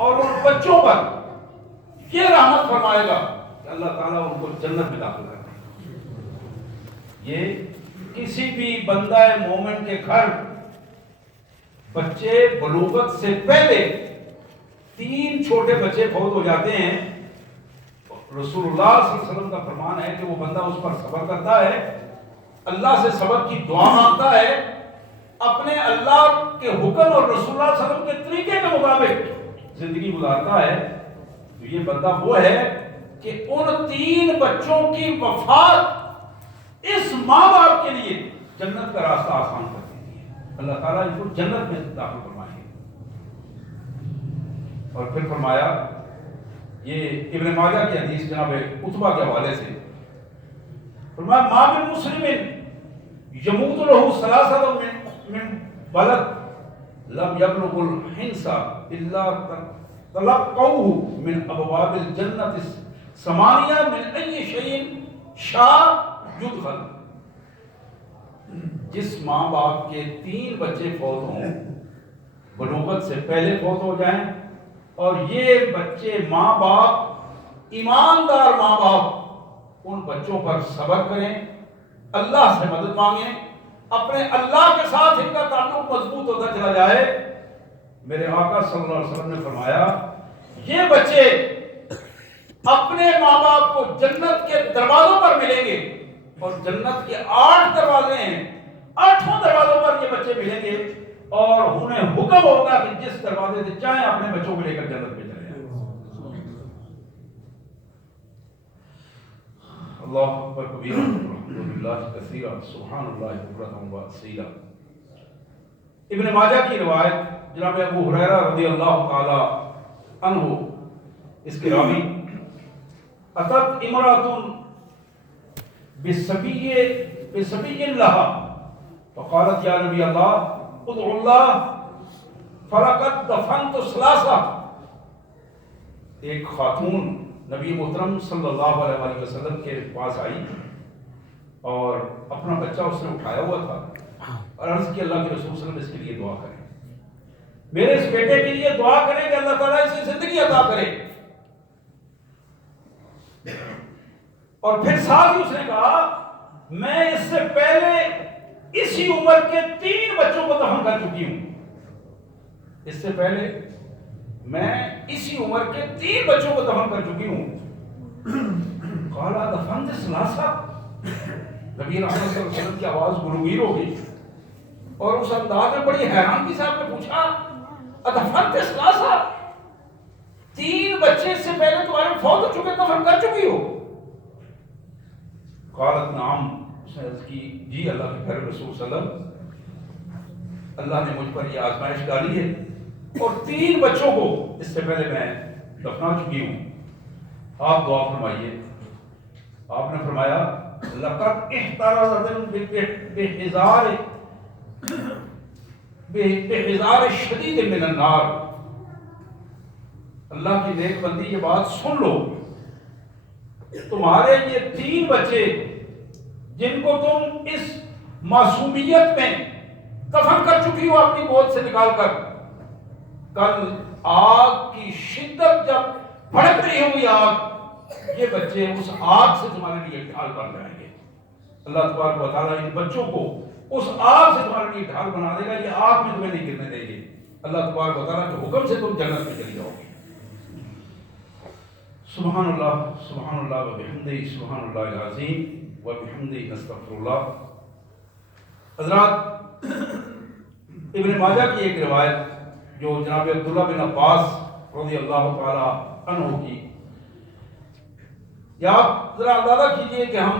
اور ان بچوں پر یہ رحمت فرمائے گا کہ اللہ تعالیٰ ان کو جنت میں داخل کرے. یہ کسی بھی بندہ مومن کے گھر بچے بلوغت سے پہلے 3 چھوٹے بچے فوت ہو جاتے ہیں، رسول اللہ صلی اللہ علیہ وسلم کا فرمان ہے کہ وہ بندہ اس پر صبر کرتا ہے، اللہ سے صبر کی دعا مانگتا ہے، اپنے اللہ کے حکم اور رسول اللہ صلی اللہ علیہ وسلم کے طریقے کے مطابق زندگی گزارتا ہے، تو یہ بندہ وہ ہے کہ ان 3 بچوں کی وفات اس ماں باپ کے لیے جنت کا راستہ آسان کر دیتی ہے. اللہ تعالیٰ ان کو جنت میں داخل فرمائے. اور پھر فرمایا، یہ ابن ماجہ کی حدیث جناب عتبہ کے حوالے سے فرمایا، ما من مسلم یموت له 3 من بلد لم يبلغ الحنس الا تلقوه من ابواب الجنة 8 من اي شيء شاء يدخل. جس ماں باپ کے 3 بچے فوت ہوں، بلوغت سے پہلے فوت ہو جائیں، اور یہ بچے ماں باپ ایماندار ماں باپ ان بچوں پر صبر کریں، اللہ سے مدد مانگیں، اپنے اللہ کے ساتھ ان کا تعلق مضبوط ہوتا چلا جائے. میرے آقا صلی اللہ علیہ وسلم نے فرمایا، یہ بچے اپنے ماں باپ کو جنت کے دروازوں پر ملیں گے، اور جنت کے 8 دروازے ہیں، 8 دروازوں پر یہ بچے ملیں گے، اور انہیں حکم ہوگا کہ جس دروازے سے چاہیں اپنے بچوں کو لے کر جنت میں چلے جائیں. اللہ اکبر کبیرہ الحمدللہ کثیرہ سبحان اللہ بکرۃ و اصیلا. ابن ماجہ کی روایت جناب ابو ہریرہ رضی اللہ تعالی عنہ، اس کے راوی، اتت امرأۃ بصبی لها فقالت یا نبی اللہ ادعو اللہ فلقد دفنت 3. ایک خاتون نبی محترم صلی اللہ علیہ وسلم کے پاس آئی اور اپنا بچہ اس نے اٹھایا ہوا تھا، اور عرض کی اللہ کے رسول صلی اللہ علیہ وسلم اس کے لیے دعا کریں، میرے اس بیٹے کے لیے دعا کریں کہ اللہ تعالیٰ اسے زندگی عطا کرے. اور پھر ساتھ ہی اس نے کہا، میں اس سے پہلے اسی عمر کے 3 بچوں کو دفن کر چکی ہوں. اس سے پہلے میں اسی عمر کے 3 بچوں کو دفن کر چکی ہوں. قالا دفنت 3. نبی رحمت صلی اللہ علیہ وسلم کی آواز گلوگیر ہو گئی، اور اس انداز میں بڑی حیرانگی سے آپ نے پوچھا، ادفنت 3؟ 3 بچے سے پہلے تمہارے فوت ہو چکے، دفن کر چکی ہو؟ قالت نعم. اس نے عرض کی، جی اللہ کے پیارے رسول صلی اللہ علیہ وسلم، اللہ نے مجھ پر یہ آزمائش ڈالی ہے، اور 3 بچوں کو اس سے پہلے میں دفنا چکی ہوں. آپ دعا فرمائیے. آپ نے فرمایا، لقد احترز بحذار شدید من النار. اللہ کی نیک بندی یہ بات سن لو، تمہارے یہ 3 بچے جن کو تم اس معصومیت میں دفن کر چکی ہو اپنی گود سے نکال کر، کل آگ کی شدت جب بھڑک رہی ہوگی آگ، یہ بچے اس آگ سے تمہارے لیے ڈھال بن جائیں گے. اللہ تبارک و تعالیٰ ان بچوں کو اس آگ سے تمہارے لیے ڈھال بنا دے گا، یہ آگ میں تمہیں نہیں گرنے دیں گے. اللہ تبارک و تعالیٰ کے حکم سے تم جنت میں چلی جاؤ گے. سبحان اللہ سبحان اللہ وبحمدہ سبحان اللہ العظیم وبحمدہ نستغفر اللہ. حضرات، ابن ماجہ کی ایک روایت جو جناب عبداللہ بن عباس رضی اللہ تعالی عنہ کی، یا آپ ذرا اندازہ کیجئے کہ ہم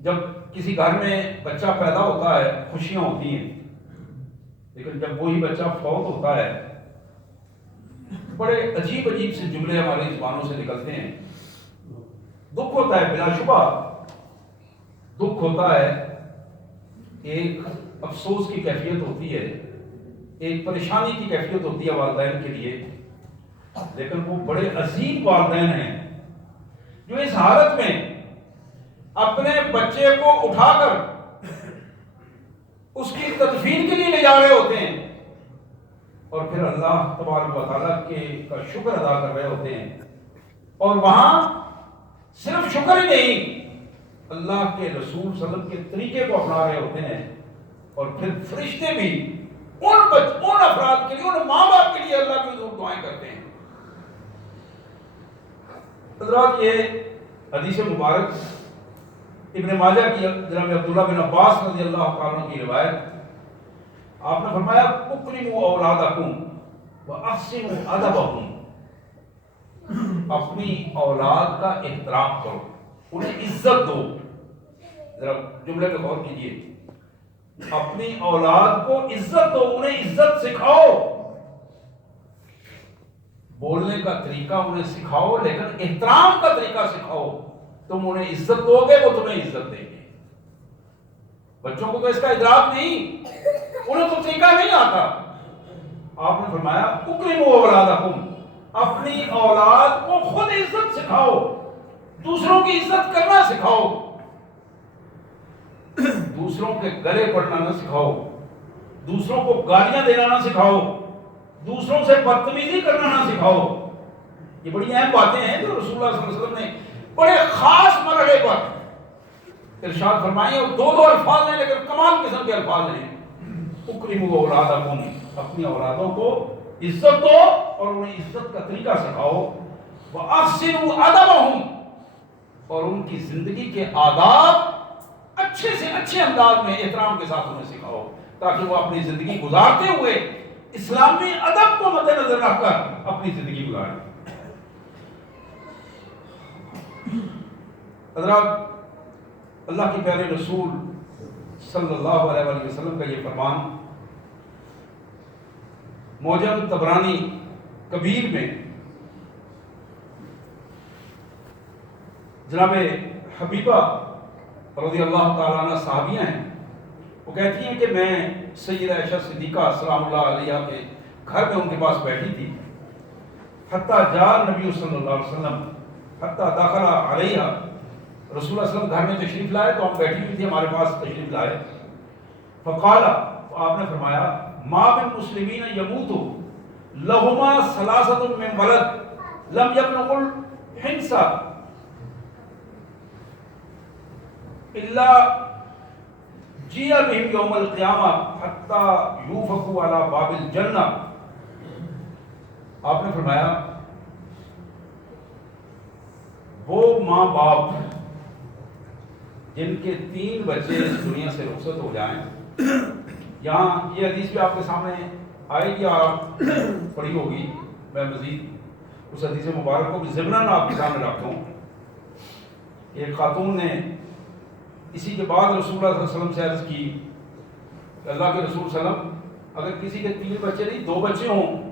جب کسی گھر میں بچہ پیدا ہوتا ہے خوشیاں ہوتی ہیں، لیکن جب وہی بچہ فوت ہوتا ہے بڑے عجیب عجیب سے جملے ہماری زبانوں سے نکلتے ہیں. دکھ ہوتا ہے، بلا شبہ دکھ ہوتا ہے، ایک افسوس کی کیفیت ہوتی ہے، ایک پریشانی کی کیفیت ہوتی ہے والدین کے لیے، لیکن وہ بڑے عظیم والدین ہیں جو اس حالت میں اپنے بچے کو اٹھا کر اس کی تدفین کے لیے لے جا رہے ہوتے ہیں. اور پھر اللہ تبارک و تعالیٰ کا شکر ادا کر رہے ہوتے ہیں، اور وہاں صرف شکر ہی نہیں، اللہ کے رسول صلی اللہ علیہ وسلم کے طریقے کو اپنا رہے ہوتے ہیں، اور پھر فرشتے بھی ان افراد کے لیے، ان ماں باپ کے لیے اللہ کی حضور دعائیں کرتے ہیں۔ حضرات، یہ حدیث مبارک ابن ماجہ کی جناب عبداللہ بن عباس رضی اللہ تعالیٰ کی روایت، آپ نے فرمایا اکرموا اولادکم واحسنوا ادبہم، اپنی اولاد کا احترام کرو، انہیں عزت دو۔ ذرا جملے پہ غور کیجیے، اپنی اولاد کو عزت دو، انہیں عزت سکھاؤ، بولنے کا طریقہ انہیں سکھاؤ، لیکن احترام کا طریقہ سکھاؤ۔ تم انہیں عزت دو گے، وہ تمہیں عزت دیں گے۔ بچوں کو تو اس کا ادراک نہیں، انہیں تو طریقہ نہیں آتا۔ آپ نے فرمایا اکرموا اولادکم، اپنی اولاد کو خود عزت سکھاؤ، دوسروں کی عزت کرنا سکھاؤ، دوسروں کے گلے پڑنا نہ سکھاؤ، دوسروں کو گالیاں دینا نہ سکھاؤ، دوسروں سے بدتمیزی کرنا نہ سکھاؤ۔ یہ بڑی اہم باتیں ہیں جو رسول اللہ صلی اللہ علیہ وسلم نے بڑے خاص مرحلے پر ارشاد فرمائی، اور دو الفاظ ہیں لیکن کمال قسم کے الفاظ ہیں۔ اکرموا اولادکم، اپنی اولادوں کو عزت دو اور انہیں عزت کا طریقہ سکھاؤ، واحسنوا ادبہم، اور ان کی زندگی کے آداب اچھے سے اچھے انداز میں احترام کے ساتھ انہیں سکھاؤ، تاکہ وہ اپنی زندگی گزارتے ہوئے اسلامی ادب کو مد نظر رکھ کر اپنی زندگی گزاریں۔ حضرات، اللہ کے پیارے رسول صلی اللہ علیہ وآلہ وسلم کا یہ فرمان معجم طبرانی کبیر میں جناب حبیبہ رضی اللہ تعالیٰ عنہ صحابیہ ہیں، وہ کہتی ہیں کہ میں سیدہ عائشہ صدیقہ سلام اللہ علیہ کے گھر میں ان کے پاس بیٹھی تھی، حتیٰ جاء نبی صلی اللہ علیہ وسلم حتیٰ دخل علیہ، رسول اللہ صلی اللہ علیہ وسلم گھر میں تشریف لائے تو ہم بیٹھی ہوئی تھی، ہمارے پاس تشریف لائے۔ فقال، آپ نے فرمایا ما من مسلمین یموت لہما ثلاثۃ من ولد لم یبلغ الحنث الا جیء بہم یوم القیامہ حتی یوفقوا علی باب الجنہ۔ آپ نے فرمایا وہ ماں باپ جن کے 3 بچے اس دنیا سے رخصت ہو جائیں، یہاں یہ حدیث بھی آپ کے سامنے آئے گی، آپ پڑھی ہوگی، میں مزید اس حدیث مبارک کو بھی ضمناً آپ کے سامنے رکھتا ہوں۔ ایک خاتون نے اسی کے بعد رسول اللہ صلی اللہ علیہ وسلم سے عرض کی، اللہ کے رسول صلی اللہ علیہ وسلم اگر کسی کے 3 بچے نہیں 2 بچے ہوں،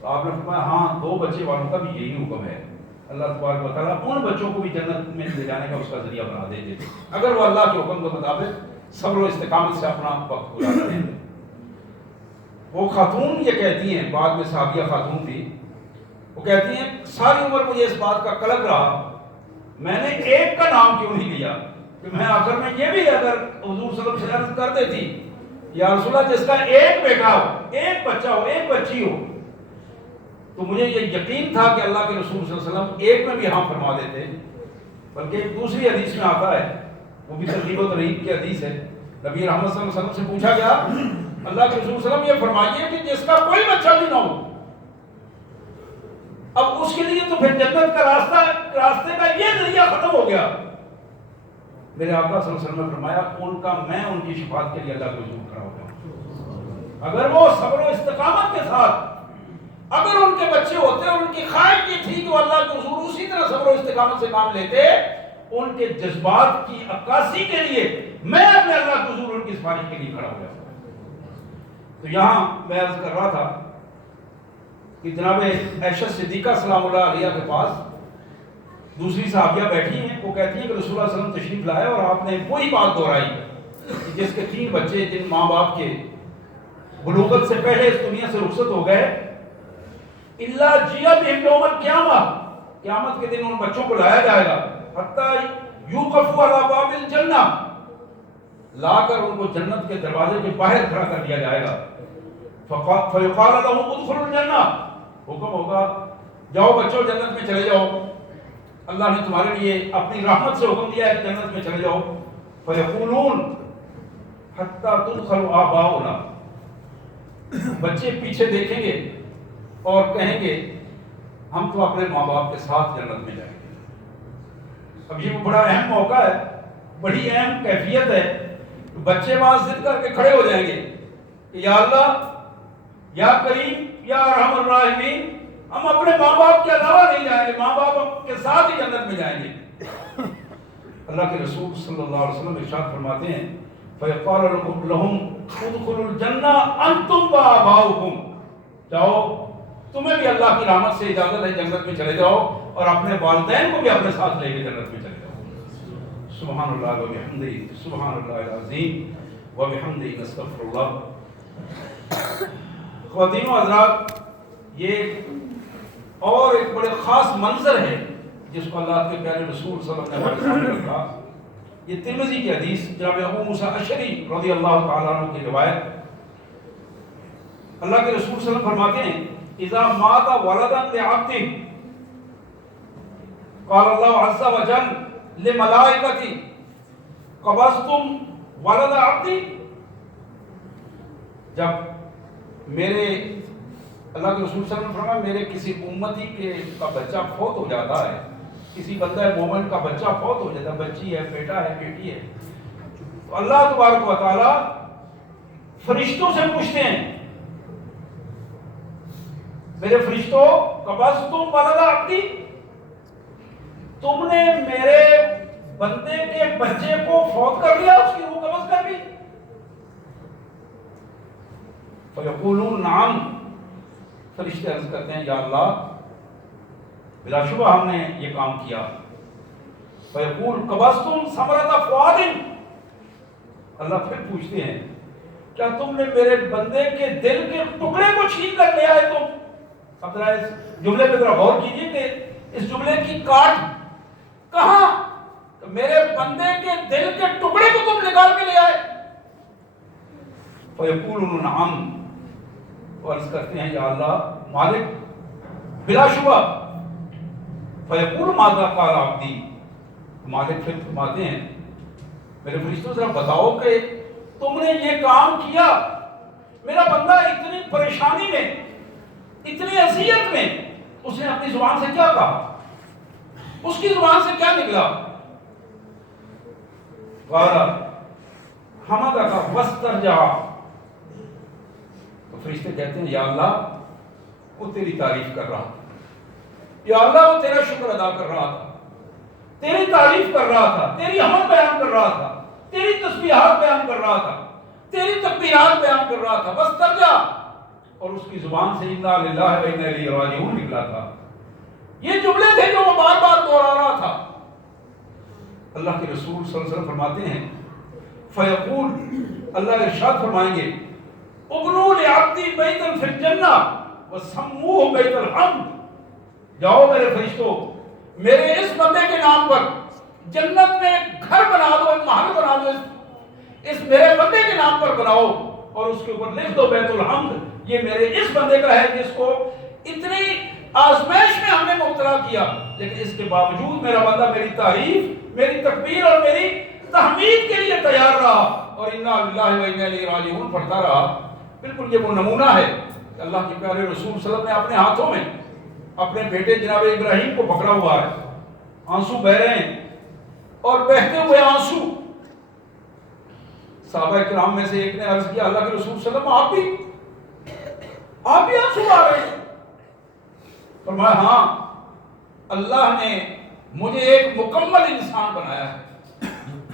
تو آپ نے فرمایا ہاں 2 بچے والوں کا بھی یہی حکم ہے، اللہ تبارک و تعالیٰ ان بچوں کو بھی جنت میں لے جانے کا اس کا ذریعہ بنا دیں گے اگر وہ اللہ کے حکم کے مطابق صبر و استقامت سے اپنا وقت گزارتے ہیں۔ وہ خاتون یہ کہتی ہیں، بعد میں صحابیہ خاتون تھی، وہ کہتی ہیں ساری عمر مجھے اس بات کا قلق رہا، میں نے ایک کا نام کیوں نہیں لیا، کہ میں آخر میں یہ بھی اگر حضور صلی اللہ علیہ وسلم کر دیتی یا رسول اللہ جس کا ایک بیٹا ہو، ایک بچہ ہو، ایک بچی ہو، تو مجھے یہ یقین تھا کہ اللہ کے رسول صلی اللہ علیہ وسلم ایک میں بھی ہاں فرما دیتے۔ بلکہ ایک دوسری حدیث میں آتا ہے، وہ بھی ترغیب و ترہیب کی حدیث ہے، نبی رحمت صلی اللہ علیہ وسلم سے پوچھا گیا اللہ کے رسول صلی اللہ علیہ وسلم یہ فرمائیے کہ جس کا کوئی بچہ بھی نہ ہو، اب اس کے لیے تو پھر جنت کا راستے کا یہ ذریعہ ختم ہو گیا۔ میرے آقا صلی اللہ علیہ وسلم نے فرمایا میں ان کی شفاعت کے لیے اللہ کو حضور کھڑا ہو جاؤں، اگر وہ صبر و استقامت کے ساتھ، اگر ان کے بچے ہوتے اور ان کی خواہش یہ تھی کہ وہ اللہ کے حضور اسی طرح صبر و استقامت سے کام لیتے، ان کے جذبات کی عکاسی کے لیے میں اپنے اللہ کے حضور ان کی سفارش کے لیے کھڑا ہو جاتا۔ تو یہاں میں عرض کر رہا تھا کہ جناب عائشہ صدیقہ سلام اللہ علیہ کے پاس دوسری صحابیہ بیٹھی ہیں، وہ کہتی ہیں کہ رسول اللہ صلی اللہ علیہ وسلم تشریف لائے اور آپ نے وہی بات دہرائی کہ جس کے 3 بچے جن ماں باپ کے بلوغت سے پہلے اس دنیا سے رخصت ہو گئے، الا جیء بہم یوم القیامہ، قیامت کے دن ان بچوں کو لایا جائے گا، حتی یوقفوا علی باب الجنہ، لا کر ان کو جنت کے دروازے کے باہر کھڑا کر دیا جائے گا، فیقال لهم ادخلوا الجنہ، حکم ہوگا جاؤ بچوں جنت میں چلے جاؤ، اللہ نے تمہارے لیے اپنی رحمت سے حکم دیا ہے کہ جنت میں چلے جاؤ. فیقولون حتی تدخلوا آباؤنا، بچے پیچھے دیکھیں گے اور کہیں گے ہم تو اپنے ماں باپ کے ساتھ جنت میں جائیں گے. اب یہ بڑا اہم موقع ہے، بڑی اہم کیفیت ہے. بچے وہاں ضد کر کے کھڑے ہو جائیں گے کہ یا اللہ، یا کریم، یا ارحم الراحمین، ہم اپنے ماں باپ کے علاوہ نہیں جائیں گے، ماں باپ کے ساتھ ہی جنت میں جائیں گے. اللہ کے رسول صلی اللہ علیہ وسلم ارشاد فرماتے ہیں فیقال لهم ادخلوا الجنہ انتم وآباؤکم، جاؤ تمہیں بھی اللہ کی رحمت سے اجازت ہے جنت میں چلے جاؤ اور اپنے والدین کو بھی اپنے ساتھ لے کے جنت میں چلے جاؤ. سبحان اللہ وبحمدہ، سبحان اللہ العظیم وبحمدہ نستغفر اللہ. خواتین و حضرات، یہ اور ایک بڑے خاص منظر ہے جس کو اللہ کے پیارے رسول صلی اللہ علیہ وسلم نے رکھا. یہ ترمذی کی حدیث جناب ابو موسیٰ اشعری رضی اللہ تعالیٰ عنہ کی روایت. اللہ کے رسول صلی اللہ علیہ وسلم فرماتے ہیں اذا مات ولدا لعبد قال اللہ عز وجل لملائکتی قبضتم ولد عبدی. جب میرے اللہ کے رسول صلی اللہ علیہ وسلم فرمایا میرے کسی امتی کے کا بچہ فوت ہو جاتا ہے، کسی بندہ مومن کا بچہ فوت ہو جاتا ہے، بچی ہے، بیٹا ہے، بیٹی ہے، تو اللہ تبارک و تعالی فرشتوں سے پوچھتے ہیں میرے فرشتوں قبضتم ولد عبدی، تم نے میرے بندے کے بچے کو فوت کر لیا، اس کی روح قبض کر لی؟ فیقولون نعم، فرشتے عرض کرتے ہیں یا اللہ بلا شبہ ہم نے یہ کام کیا. فیقول قبضتم ثمرۃ فؤاد، اللہ پھر پوچھتے ہیں کیا تم نے میرے بندے کے دل کے ٹکڑے کو چھین کر لے آئے تم؟ اب ذرا اس جملے پہ ذرا غور کیجیے کہ اس جملے کی کاٹ کہاں؟ تو میرے بندے کے دل کے ٹکڑے کو تم نکال کے لے آئے. فیقولون نعم، عرض کرتے ہیں یا اللہ مالک بلا شبہ. فیقول ماذا قال عبدی، مالک پھر فرماتے ہیں میرے فرشتوں ذرا بتاؤ کہ تم نے یہ کام کیا، میرا بندہ اتنی پریشانی میں، اتنی اذیت میں، اس نے اپنی زبان سے کیا کہا، اس کی زبان سے کیا نکلا؟ قال حمدک واسترجع، تو فرشتے کہتے ہیں یا اللہ وہ تیری تعریف کر رہا تھا، یا اللہ وہ تیرا شکر ادا کر رہا تھا، تیری تعریف کر رہا تھا، تیری حمد بیان کر رہا تھا، تیری تسبیحات بیان کر رہا تھا، تیری تکبیرات بیان کر رہا تھا. واسترجع، اور اس کی زبان سے انا للہ و انا الیہ راجعون نکلا تھا. یہ جملے تھے جو وہ بار بار دوہرا رہا تھا. اللہ کے رسول صلی اللہ علیہ وسلم فرماتے ہیں فیقول، اللہ ارشاد فرمائیں گے اغنوا لعبدی بیتا فی الجنہ وسموہ بیت الحمد، جاؤ میرے فرشتوں میرے اس بندے کے نام پر جنت میں گھر بنا دو، محل بنا دو، اس میرے بندے کے نام پر بناؤ اور اس کے اوپر لکھ دو بیت الحمد، یہ میرے اس بندے کا ہے جس کو اتنی آزمائش میں ہم نے مبتلا کیا، لیکن اس کے باوجود میرا بندہ میری تعریف، میری تکبیر اور میری تحمید کے لیے تیار رہا اور انا للہ و انا الیہ راجعون پڑھتا رہا. بالکل یہ وہ نمونہ ہے کہ اللہ کے پیارے رسول صلی اللہ علیہ وسلم نے اپنے ہاتھوں میں اپنے بیٹے جناب ابراہیم کو پکڑا ہوا ہے، آنسو بہ رہے ہیں اور بہتے ہوئے آنسو. صحابہ کرام میں سے ایک نے عرض کیا اللہ کے رسول صلی اللہ علیہ وسلم آپ بھی آنسو آ رہے ہیں؟ فرمایا ہاں، اللہ نے مجھے ایک مکمل انسان بنایا ہے،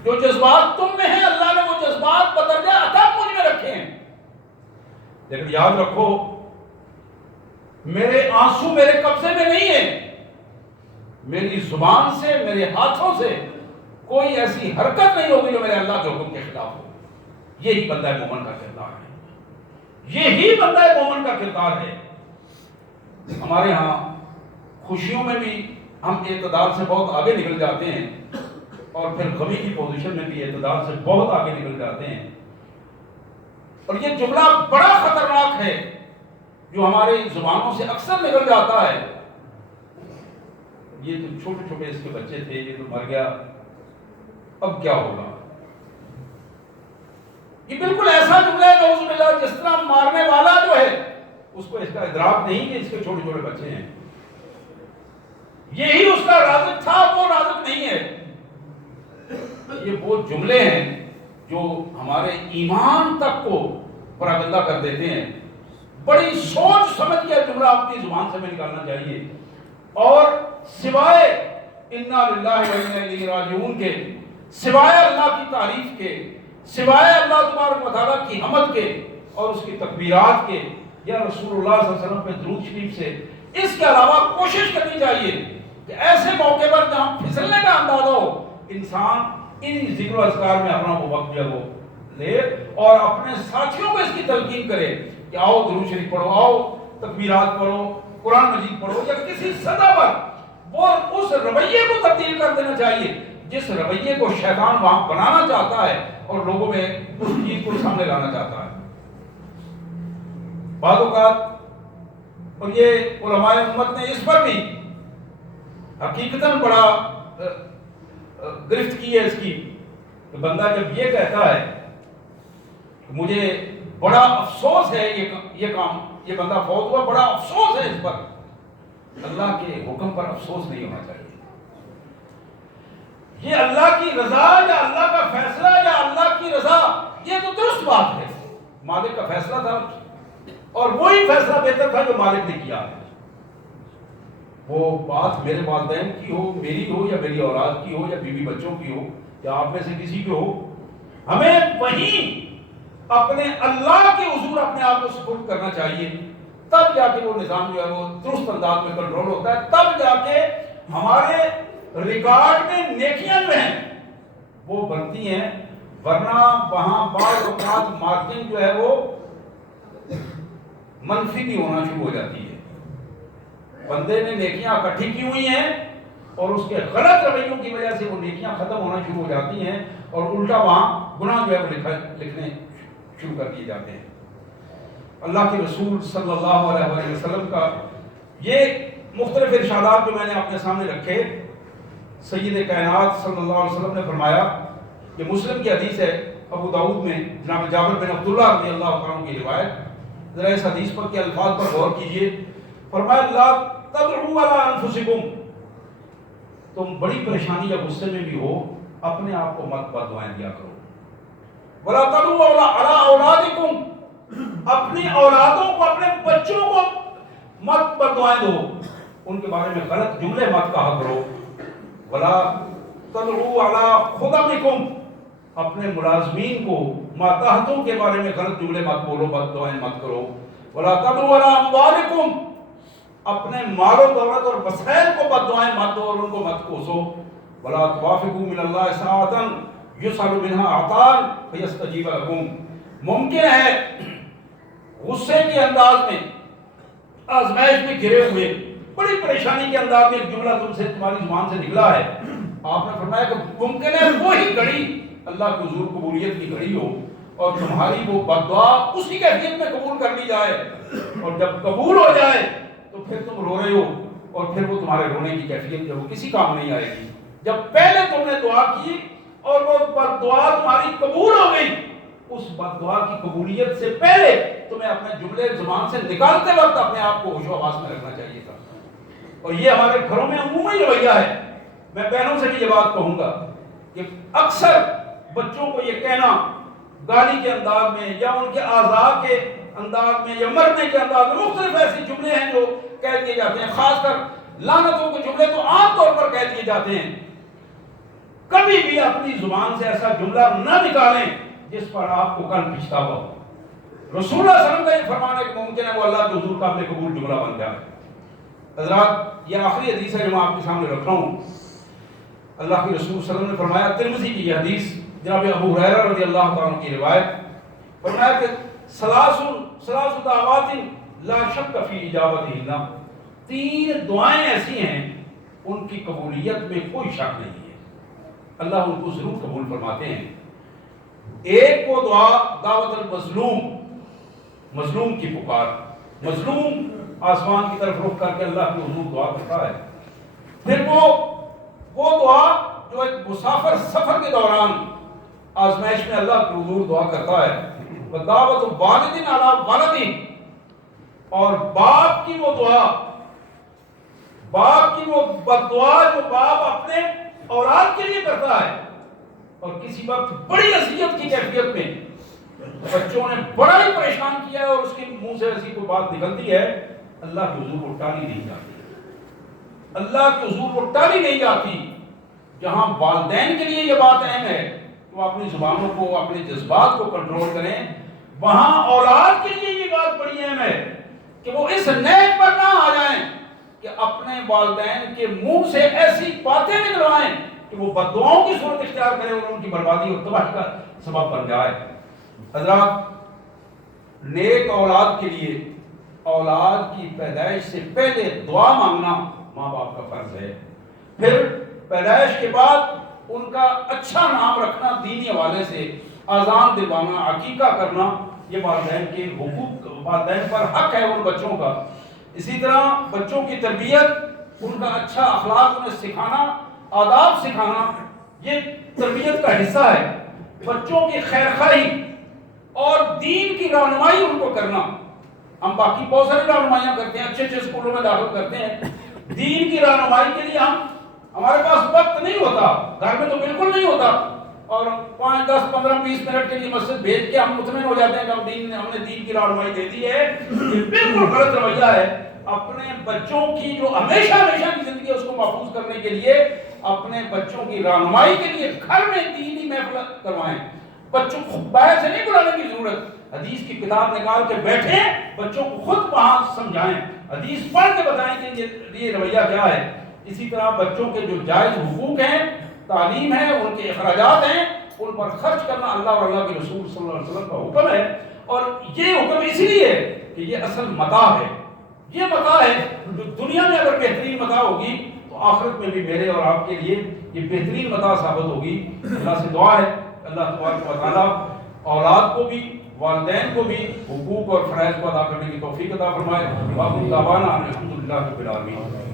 جو جذبات تم میں ہیں اللہ نے وہ جذبات بدرجہ عطا مجھ میں رکھے ہیں، لیکن یاد رکھو میرے آنسو میرے قبضے میں نہیں ہے، میری زبان سے میرے ہاتھوں سے کوئی ایسی حرکت نہیں ہوگی جو میرے اللہ کے حکم کے خلاف ہو. یہی بندہ مومن کا کردار ہے، یہی بندہ مومن کا کردار ہے. ہمارے ہاں خوشیوں میں بھی ہم اعتدال سے بہت آگے نکل جاتے ہیں اور پھر غمی کی پوزیشن میں بھی اعتدال سے بہت آگے نکل جاتے ہیں. اور یہ جملہ بڑا خطرناک ہے جو ہماری زبانوں سے اکثر نکل جاتا ہے، یہ تو چھوٹے چھوٹے اس کے بچے تھے، یہ تو مر گیا، اب کیا ہوگا؟ یہ بالکل ایسا جملہ ہے نعوذ باللہ، جس طرح مارنے والا جو ہے اس کو اس کا ادراک نہیں کہ اس کے چھوٹے چھوٹے بچے ہیں، یہی اس کا رازق تھا، وہ رازق نہیں ہے۔ یہ وہ جملے ہیں جو ہمارے ایمان تک کو پراگندہ کر دیتے ہیں۔ بڑی سوچ سمجھ کے جملہ اپنی زبان سے میں نکالنا چاہیے، اور سوائے انا للہ و انا الیہ راجعون کے، سوائے اللہ کی تعریف کے، سوائے اللہ تبارک و تعالیٰ کی حمد کے اور اس کی تکبیرات کے، یا رسول اللہ صلی اللہ علیہ وسلم پہ درود شریف سے، اس کے علاوہ کوشش کرنی چاہیے کہ ایسے موقع پر جہاں پھسلنے کا اندازہ ہو، انسان ان ذکر و اذکار میں اپنا وہ وقت جو لے اور اپنے ساتھیوں کو اس کی تلقین کرے کہ آؤ درود شریف پڑھو، آؤ تکبیرات پڑھو، قرآن مجید پڑھو، یا کسی سطح پر وہ اس رویے کو تبدیل کر دینا چاہیے جس رویے کو شیطان وہاں بنانا چاہتا ہے اور لوگوں میں اس چیز کو سامنے لانا چاہتا ہے۔ بعض اوقات، اور یہ علماء امت نے اس پر بھی حقیقتاً بڑا گرفت کی ہے اس کی، کہ بندہ جب یہ کہتا ہے کہ مجھے بڑا افسوس ہے یہ کام، یہ بندہ فوت ہوا، بڑا افسوس ہے اس پر، اللہ کے حکم پر افسوس نہیں ہونا چاہیے۔ یہ اللہ کی رضا یا اللہ کا فیصلہ یا اللہ کی رضا، یہ تو درست بات ہے، مالک کا فیصلہ تھا اور وہی فیصلہ بہتر تھا جو مالک نے کیا ہے۔ وہ بات میرے والدین کی ہو، میری ہو، یا میری اولاد کی ہو، یا بیوی بچوں کی ہو، یا آپ میں سے کسی کی ہو، ہمیں وہیں اپنے اللہ کے حضور اپنے آپ کو سپرد کرنا چاہیے، تب جا کے وہ نظام جو ہے وہ درست انداز میں کنٹرول ہوتا ہے، تب جا کے ہمارے ریکارڈ میں نیکیاں جو ہیں وہ بنتی ہیں، ورنہ وہاں بعض اوقات مارکنگ جو ہے وہ منفی بھی ہونا شروع ہو جاتی ہے۔ بندے نے نیکیاں اکٹھی کی ہوئی ہیں اور اس کے غلط رویوں کی وجہ سے وہ نیکیاں ختم ہونا شروع ہو جاتی ہیں، اور الٹا وہاں گناہ جو ہے وہ لکھنے شروع کر دیے جاتے ہیں۔ اللہ کے رسول صلی اللہ علیہ وسلم کا یہ مختلف ارشادات جو میں نے اپنے سامنے رکھے، سید کائنات صلی اللہ علیہ وسلم نے فرمایا، یہ مسلم کی حدیث ہے، ابو داؤد میں جناب جابر بن عبداللہ رضی اللہ عنہ کی روایت، ذرا اس حدیث پر کے الفاظ پر غور کیجئے۔ فرمایا لا تدعوا علی انفسکم، تم بڑی پریشانی یا غصے میں بھی ہو اپنے آپ کو مت بد دعائیں دیا کرو، ولا تدعوا علی اولادکم، اپنی اولادوں کو، اپنے بچوں کو مت بد دعائیں دو، ان کے بارے میں غلط جملے مت کہا کرو، ولا تدعوا علی خدمکم، اپنے ملازمین کو، ماتحتوں کے بارے میں غلط جملے مت بولو، بد دعائیں مت کرو، ولا تدعوا علی اموالکم، اپنے مال و دولت اور وسائل کو بد دعائیں مت دو اور ان کو مت کوسو، ولا توافقوا من اللہ ساعۃ یسأل منها عطاء فیستجیب لکم، ممکن ہے غصے کے انداز میں، آزمائش میں گھرے ہوئے، بڑی پریشانی کے انداز میں ایک جملہ تم سے، تمہاری زبان سے نکلا ہے، آپ نے فرمایا کہ ممکن ہے وہی گھڑی اللہ کے حضور قبولیت کی گھڑی ہو اور تمہاری وہ بد دعا اسی کیفیت میں قبول کر لی جائے، اور جب قبول ہو جائے تو پھر تم رو رہے ہو اور پھر وہ تمہارے رونے کی کیفیت جو وہ کسی کام نہیں آئے گی۔ جب پہلے تم نے دعا کی اور وہ بد دعا تمہاری قبول ہو گئی، اس بد دعا کی قبولیت سے پہلے تمہیں اپنے جملے زبان سے نکالتے وقت اپنے آپ کو ہوش و حواس میں رکھنا چاہیے تھا۔ اور یہ ہمارے گھروں میں عمومی رویہ ہے، میں بہنوں سے بھی یہ بات کہوں گا کہ اکثر بچوں کو یہ کہنا گالی کے انداز میں یا ان کے اعضاء کے انداز میں یا مرنے کے انداز میں، مختلف ایسے جملے ہیں جو کہہ دیے جاتے ہیں، خاص کر لعنتوں کے جملے تو عام طور پر کہہ دیے جاتے ہیں، کبھی بھی اپنی زبان سے ایسا جملہ نہ نکالیں جس پر آپ کو کل پچھتاوا ہو۔ رسول اللہ صلی اللہ علیہ وسلم کا یہ فرمان ہے کہ ممکن ہے وہ اللہ کے حضور قابل قبول جملہ بن جائے۔ حضرات، یہ آخری حدیث ہے جو میں آپ کے سامنے رکھ رہا ہوں۔ اللہ کے رسول صلی اللہ علیہ وسلم نے فرمایا، ترمذی کی یہ حدیث، جناب ابو ہریرہ رضی اللہ عنہ کی روایت، فرمایا کہ ثلاث دعوات لا شک فی اجابتہن، تین دعائیں ایسی ہیں ان کی قبولیت میں کوئی شک نہیں ہے، اللہ ان کو ضرور قبول فرماتے ہیں۔ ایک وہ دعا دعوت المظلوم، مظلوم کی پکار، مظلوم آسمان کی طرف رخ کر کے اللہ کے حضور دعا کرتا ہے. پھر وہ دعا جو ایک مسافر سفر کے دوران آزمائش میں اللہ کے حضور دعا کرتا ہے، وَدَعْوَةُ وَالِدٍ عَلَىٰ وَلَدِهِ، اور باپ کی وہ دعا، باپ کی وہ بددعا جو باپ اپنے اولاد کے لیے کرتا ہے، اور کسی وقت بڑی اذیت کی کیفیت میں بچوں نے بڑا ہی پریشان کیا ہے اور اس کے منہ سے ایسی کوئی بات نکلتی ہے، اللہ کے حضور کو ٹالی نہیں جاتی، اللہ کے حضور کو ٹالی نہیں جاتی. جہاں والدین کے لیے یہ بات اہم ہے کہ وہ اپنی زبانوں کو، اپنے جذبات کو کنٹرول کریں، وہاں اولاد کے لیے یہ بات بڑی اہم ہے کہ وہ اس نیک پر نہ آ جائیں کہ اپنے والدین کے منہ سے ایسی باتیں نکلوائیں کہ وہ بددعاؤں کی صورت اختیار کرے اور ان کی بربادی اور تباہی کا سبب بن جائے. حضرات، نیک اولاد کے لیے اولاد کی پیدائش سے پہلے دعا مانگنا ماں باپ کا فرض ہے. پھر پیدائش کے بعد ان کا اچھا نام رکھنا دینی حوالے سے، اذان دلوانا، عقیقہ کرنا، یہ والدین کے حقوق، والدین پر حق ہے ان بچوں کا. اسی طرح بچوں کی تربیت، ان کا اچھا اخلاق انہیں سکھانا، آداب سکھانا، یہ تربیت کا حصہ ہے. بچوں کی خیرخواہی اور دین کی رہنمائی ان کو کرنا. ہم باقی بہت ساری رہنمائیاں کرتے ہیں، اچھے اچھے اسکولوں میں داخل کرتے ہیں، دین کی رہنمائی کے لیے ہمارے پاس وقت نہیں ہوتا، گھر میں تو بالکل نہیں ہوتا، اور 5 10 15 20 منٹ کے لیے مسجد بھیج کے ہم مطمئن ہو جاتے ہیں کہ ہم نے دین کی رہنمائی دے دی ہے. یہ بالکل غلط رویہ ہے. اپنے بچوں کی جو ہمیشہ کی زندگی ہے اس کو محفوظ کرنے کے لیے، اپنے بچوں کی رہنمائی کے لیے گھر میں دینی محفل کروائیں. بچوں کو باہر سے نہیں بلانے کی ضرورت، حدیث کی کتاب نکال کے بیٹھیں، بچوں کو خود وہاں سمجھائیں، حدیث پڑھ کے بتائیں کہ یہ رویہ کیا ہے. اسی طرح بچوں کے جو جائز حقوق ہیں، تعلیم ہے، ان کے اخراجات ہیں، ان پر خرچ کرنا اللہ اور اللہ کے رسول صلی اللہ علیہ وسلم کا حکم ہے. اور یہ حکم اس لیے ہے کہ یہ اصل متاع ہے. یہ متاع ہے جو دنیا میں اگر بہترین متاع ہوگی تو آخرت میں بھی میرے اور آپ کے لیے یہ بہترین متاع ثابت ہوگی. اللہ سے دعا ہے اللہ تبارک و تعالیٰ اولاد کو بھی، والدین کو بھی حقوق اور فرائض کو ادا کرنے کی توفیق عطا فرمائے. باقی دعوانا الحمدللہ رب العالمین.